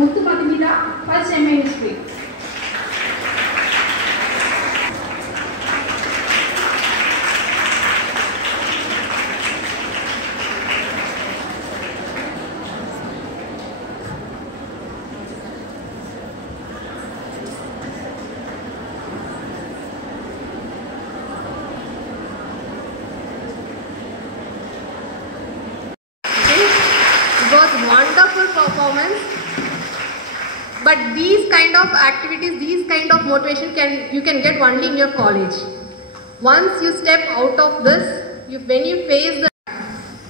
Muthu Madhumita, first MA in history. It was wonderful performance. But these kind of activities, these kind of motivation you can get only in your college. Once you step out of this, when you face the...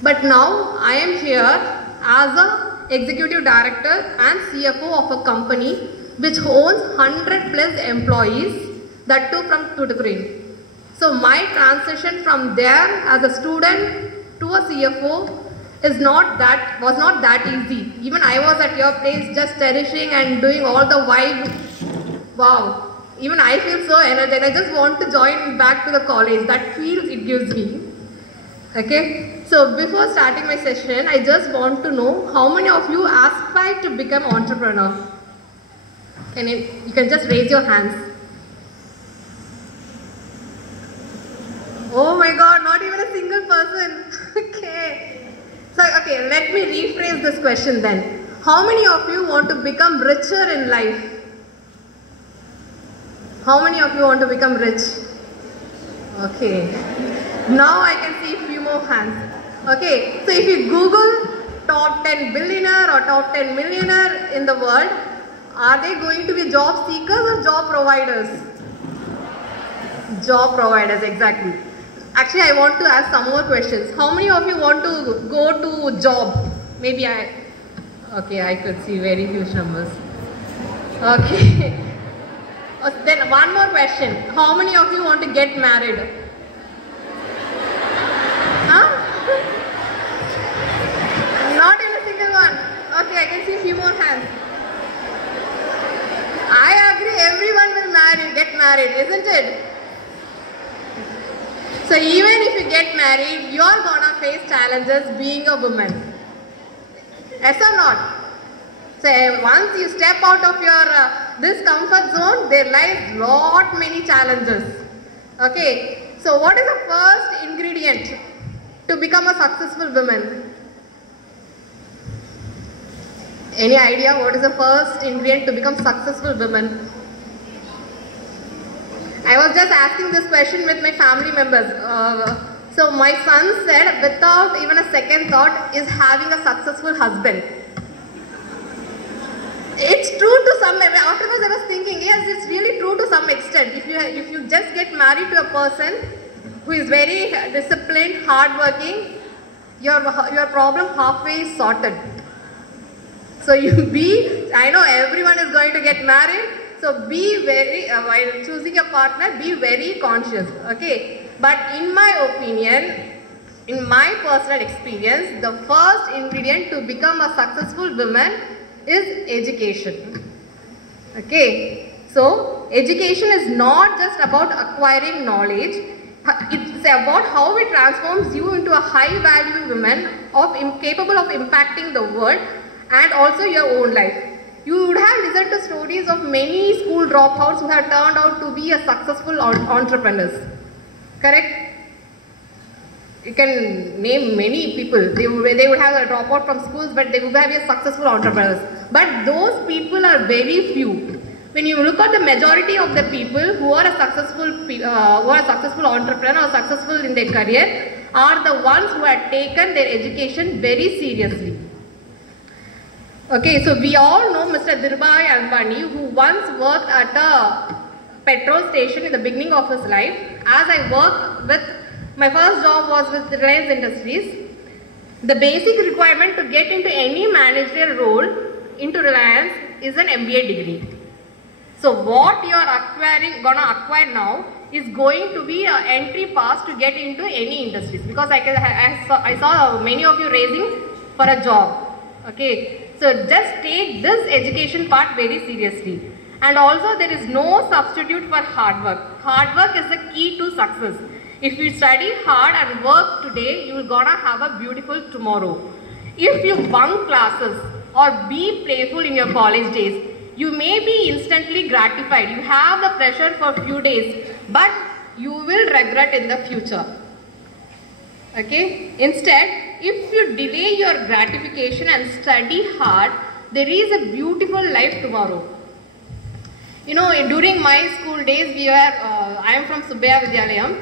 But now I am here as a executive director and CFO of a company which owns 100 plus employees, that too from Tuticorin. So my transition from there as a student to a CFO was not that easy. Even I was at your place just cherishing and doing all the vibe. Wow. Even I feel so energized. I just want to join back to the college. That feels it gives me. Okay. So before starting my session, I just want to know how many of you aspire to become entrepreneur. You can just raise your hands. Oh my God, not even a single person. Okay. So, okay, let me rephrase this question then. How many of you want to become richer in life? How many of you want to become rich? Okay. Now I can see a few more hands. Okay, so if you Google top 10 billionaire or top 10 millionaire in the world, are they going to be job seekers or job providers? Job providers, exactly. Actually, I want to ask some more questions. How many of you want to go to job? Maybe okay, I could see very huge numbers. Okay. Then one more question. How many of you want to get married? Huh? Not even a single one. Okay, I can see a few more hands. I agree, everyone will get married, isn't it? So even if you get married, you are gonna face challenges being a woman. Yes or not? So once you step out of your this comfort zone, there lies many challenges. Okay. So what is the first ingredient to become a successful woman? Any idea what is the first ingredient to become successful woman? I was just asking this question with my family members. So my son said, without even a second thought, is having a successful husband. It's true to some extent. Afterwards I was thinking, yes, it's really true to some extent. If you just get married to a person who is very disciplined, hardworking, your problem halfway is sorted. So I know everyone is going to get married. So be very, while choosing a partner, be very conscious, okay? But in my opinion, in my personal experience, the first ingredient to become a successful woman is education, okay? So education is not just about acquiring knowledge, it's about how it transforms you into a high-value woman capable of impacting the world and also your own life. You would have listened to stories of many school dropouts who have turned out to be a successful entrepreneurs. Correct? You can name many people. They would have a dropout from schools, but they would have a successful entrepreneurs. But those people are very few. When you look at the majority of the people who are a successful entrepreneur or successful in their career, are the ones who had taken their education very seriously. Okay, so we all know Mr. Dhirubhai Ambani, who once worked at a petrol station in the beginning of his life. As I worked with, my first job was with Reliance Industries. The basic requirement to get into any managerial role into Reliance is an MBA degree. So what you are gonna acquire now is going to be an entry pass to get into any industries, because I saw many of you raising for a job. Okay, so just take this education part very seriously. And also there is no substitute for hard work. Hard work is the key to success. If you study hard and work today, you are gonna have a beautiful tomorrow. If you bunk classes or be playful in your college days, you may be instantly gratified. You have the pressure for a few days, but you will regret in the future. Okay? Instead, if you delay your gratification and study hard, there is a beautiful life tomorrow. You know, during my school days, I am from Subbaya Vidyalayam.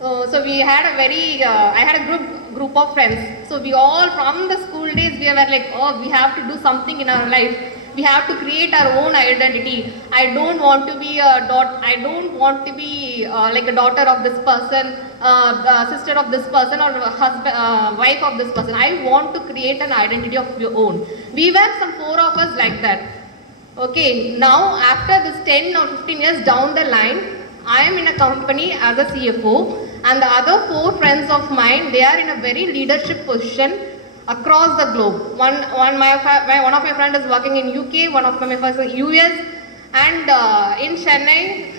So we had I had a group of friends. So we all, from the school days, we were like, oh, we have to do something in our life. We have to create our own identity. I don't want to be a like a daughter of this person, sister of this person, or husband, wife of this person. I want to create an identity of your own. We were some 4 of us like that. Okay, now after this 10 or 15 years down the line, I am in a company as a CFO, and the other 4 friends of mine, they are in a very leadership position across the globe. One of my friends is working in UK, one of my friends is in US, and in Chennai,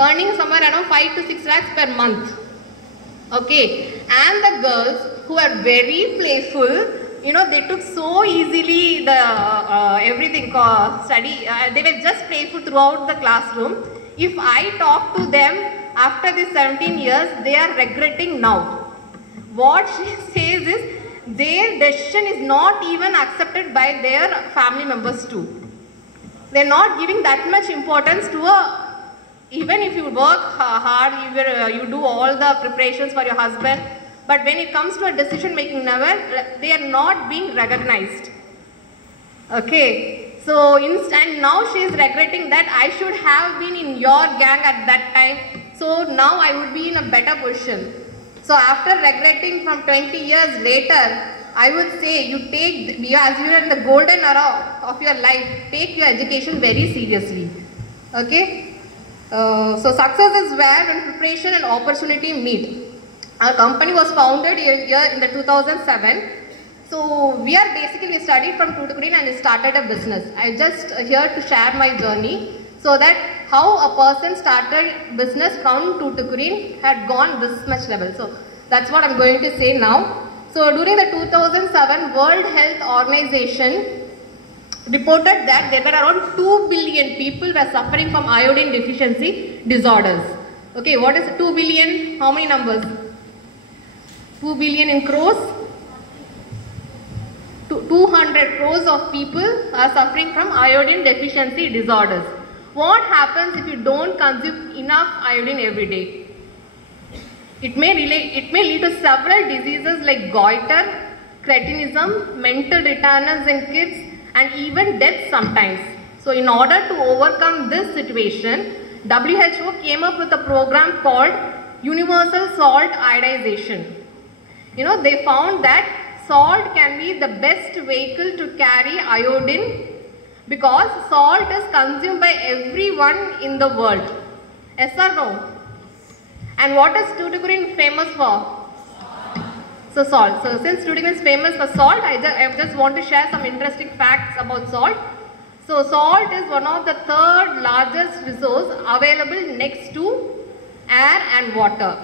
earning somewhere around 5 to 6 lakhs per month. Okay, and the girls who are very playful, you know, they took so easily the everything study. They were just playful throughout the classroom. If I talk to them after these 17 years, they are regretting now. What she says is, their decision is not even accepted by their family members too. They are not giving that much importance to even if you work hard, you do all the preparations for your husband, but when it comes to a decision making level, they are not being recognized. Okay, so and now she is regretting that I should have been in your gang at that time, so now I would be in a better position. So after regretting from 20 years later, I would say you take, as you are in the golden era of your life, take your education very seriously. Okay, so success is where when preparation and opportunity meet. Our company was founded here in the 2007. So we studied from Tuticorin and started a business. I just here to share my journey, so that how a person started business from Tuticorin had gone this much level. So that's what I'm going to say now. So during the 2007 World Health Organization reported that there were around 2 billion people were suffering from iodine deficiency disorders. Okay, what is 2 billion? How many numbers? 2 billion in crores? 200 crores of people are suffering from iodine deficiency disorders. What happens if you don't consume enough iodine every day? It may lead to several diseases like goiter, cretinism, mental retardance in kids, and even death sometimes. So in order to overcome this situation, WHO came up with a program called Universal Salt Iodization. You know, they found that salt can be the best vehicle to carry iodine, because salt is consumed by everyone in the world. Yes or no? And what is Tuticorin famous for? So salt. So since Tuticorin is famous for salt, I just want to share some interesting facts about salt. So salt is one of the 3rd largest resource available next to air and water.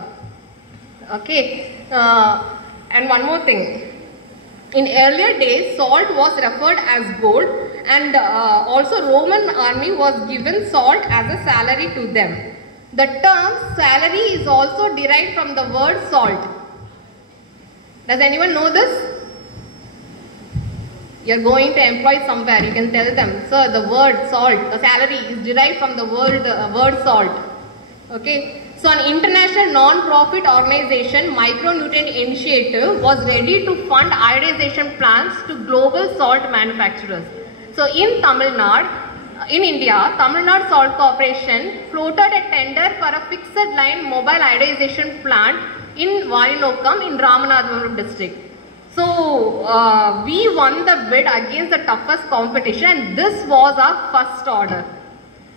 Okay. And one more thing. In earlier days, salt was referred as gold, and also Roman army was given salt as a salary to them. The term salary is also derived from the word salt. Does anyone know this? You are going to employ somewhere, you can tell them, sir, the word salt, the salary is derived from the word salt. Okay. So an international non-profit organization, Micronutrient Initiative, was ready to fund iodization plants to global salt manufacturers. So in Tamil Nadu, in India, Tamil Nadu Salt Corporation floated a tender for a fixed line mobile iodization plant in Valinokkam in Ramanathapuram district. So we won the bid against the toughest competition, and this was our first order.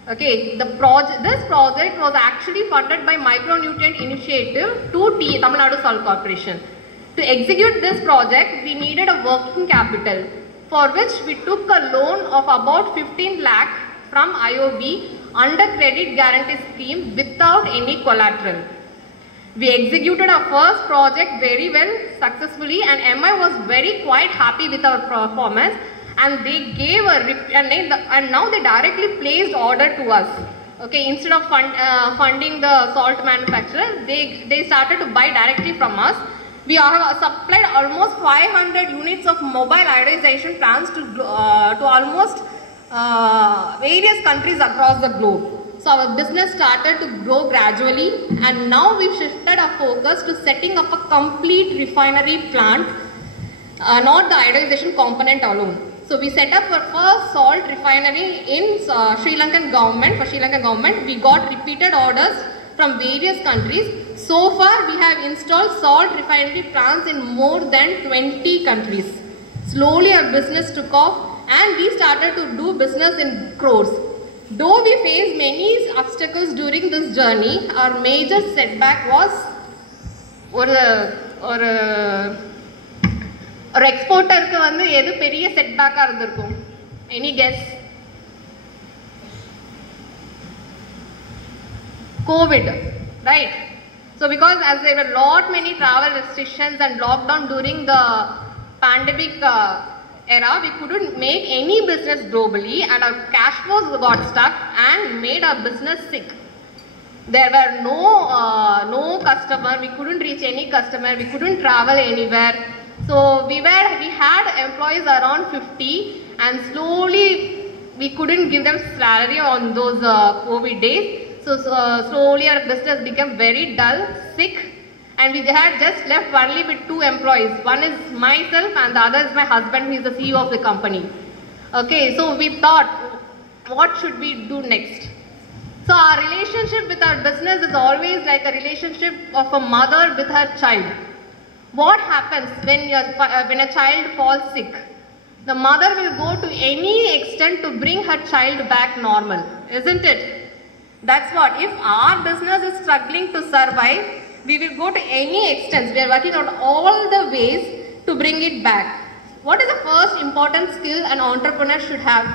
Okay, this project was actually funded by Micronutrient Initiative to Tamil Nadu Salt Corporation. To execute this project, we needed a working capital, for which we took a loan of about 15 lakh from IOB under credit guarantee scheme without any collateral. We executed our first project very well, successfully, and MI was very quite happy with our performance, and they gave and now they directly placed order to us. Okay, instead of funding the salt manufacturer, they started to buy directly from us. We have supplied almost 500 units of mobile iodization plants to almost various countries across the globe. So our business started to grow gradually, and now we've shifted our focus to setting up a complete refinery plant, not the iodization component alone. So we set up our first salt refinery in Sri Lankan government. For Sri Lankan government, we got repeated orders from various countries. So far, we have installed salt refinery plants in more than 20 countries. Slowly our business took off, and we started to do business in crores. Though we faced many obstacles during this journey, our major setback was ஒரு எக்ஸ்போர்ட்டருக்கு வந்து எது பெரிய செட்பேக்காக இருந்திருக்கும்? Any guess? COVID, right? So because as there were many travel restrictions and lockdown during the pandemic era, we couldn't make any business globally, and our cash flows got stuck and made our business sick. There were no customer, we couldn't reach any customer, we couldn't travel anywhere. So we had employees around 50, and slowly we couldn't give them salary on those COVID days. So slowly our business became very dull, sick, and we had just left only with 2 employees. One is myself and the other is my husband, who is the CEO of the company. Okay, so we thought, what should we do next? So our relationship with our business is always like a relationship of a mother with her child. What happens when a child falls sick? The mother will go to any extent to bring her child back normal, isn't it? That's what. If our business is struggling to survive, we will go to any extent. We are working out all the ways to bring it back. What is the first important skill an entrepreneur should have?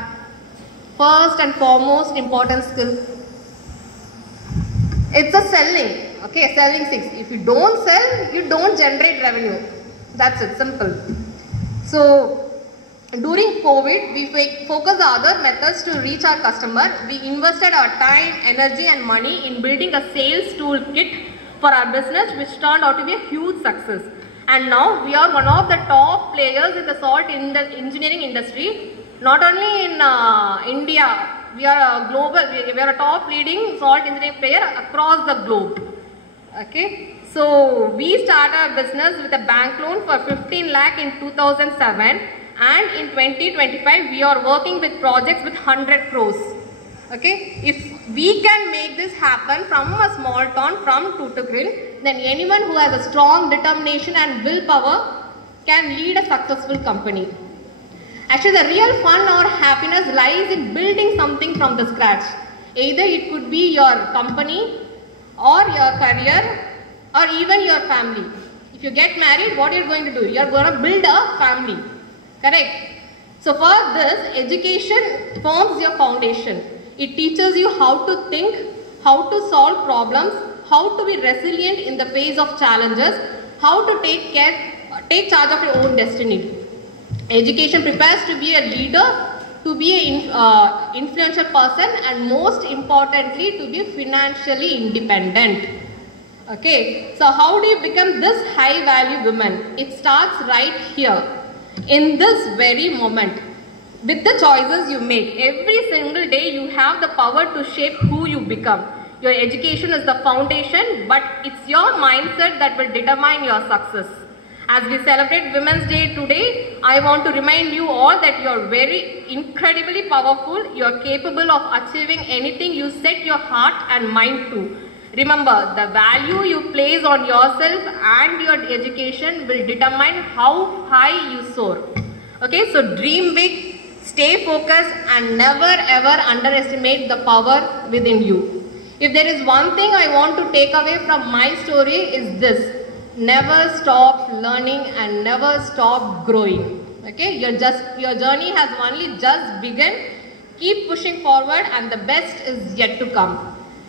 First and foremost important skill. It's a selling. Okay, selling 6. If you don't sell, you don't generate revenue. That's it, simple. So, during COVID, we focused on other methods to reach our customer. We invested our time, energy and money in building a sales toolkit for our business, which turned out to be a huge success. And now, we are one of the top players in the salt engineering industry. Not only in India, we are a global, we are a top leading salt engineering player across the globe. Okay, so we started our business with a bank loan for 15 lakh in 2007, and in 2025 we are working with projects with 100 crores. Okay, if we can make this happen from a small town, from Tuticorin, then anyone who has a strong determination and willpower can lead a successful company. Actually, the real fun or happiness lies in building something from the scratch. Either it could be your company, or your career, or even your family. If you get married, what you're going to do? You're going to build a family. Correct? So for this, education forms your foundation. It teaches you how to think, how to solve problems, how to be resilient in the face of challenges, how to take charge of your own destiny. Education prepares to be a leader, to be an influential person, and most importantly, to be financially independent. Okay, so how do you become this high value woman? It starts right here, in this very moment, with the choices you make. Every single day you have the power to shape who you become. Your education is the foundation, but it's your mindset that will determine your success. As we celebrate Women's Day today, I want to remind you all that you are very incredibly powerful. You are capable of achieving anything you set your heart and mind to. Remember, the value you place on yourself and your education will determine how high you soar. Okay, so dream big, stay focused, and never ever underestimate the power within you. If there is one thing I want to take away from my story is this: never stop learning and never stop growing. Okay, your journey has only just begun. Keep pushing forward, and the best is yet to come.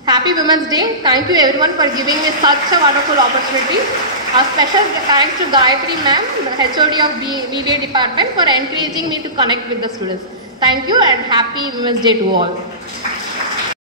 Happy Women's Day. Thank you everyone for giving me such a wonderful opportunity. A special thanks to Gayatri ma'am, HOD of BBA department, for encouraging me to connect with the students. Thank you and happy Women's Day to all.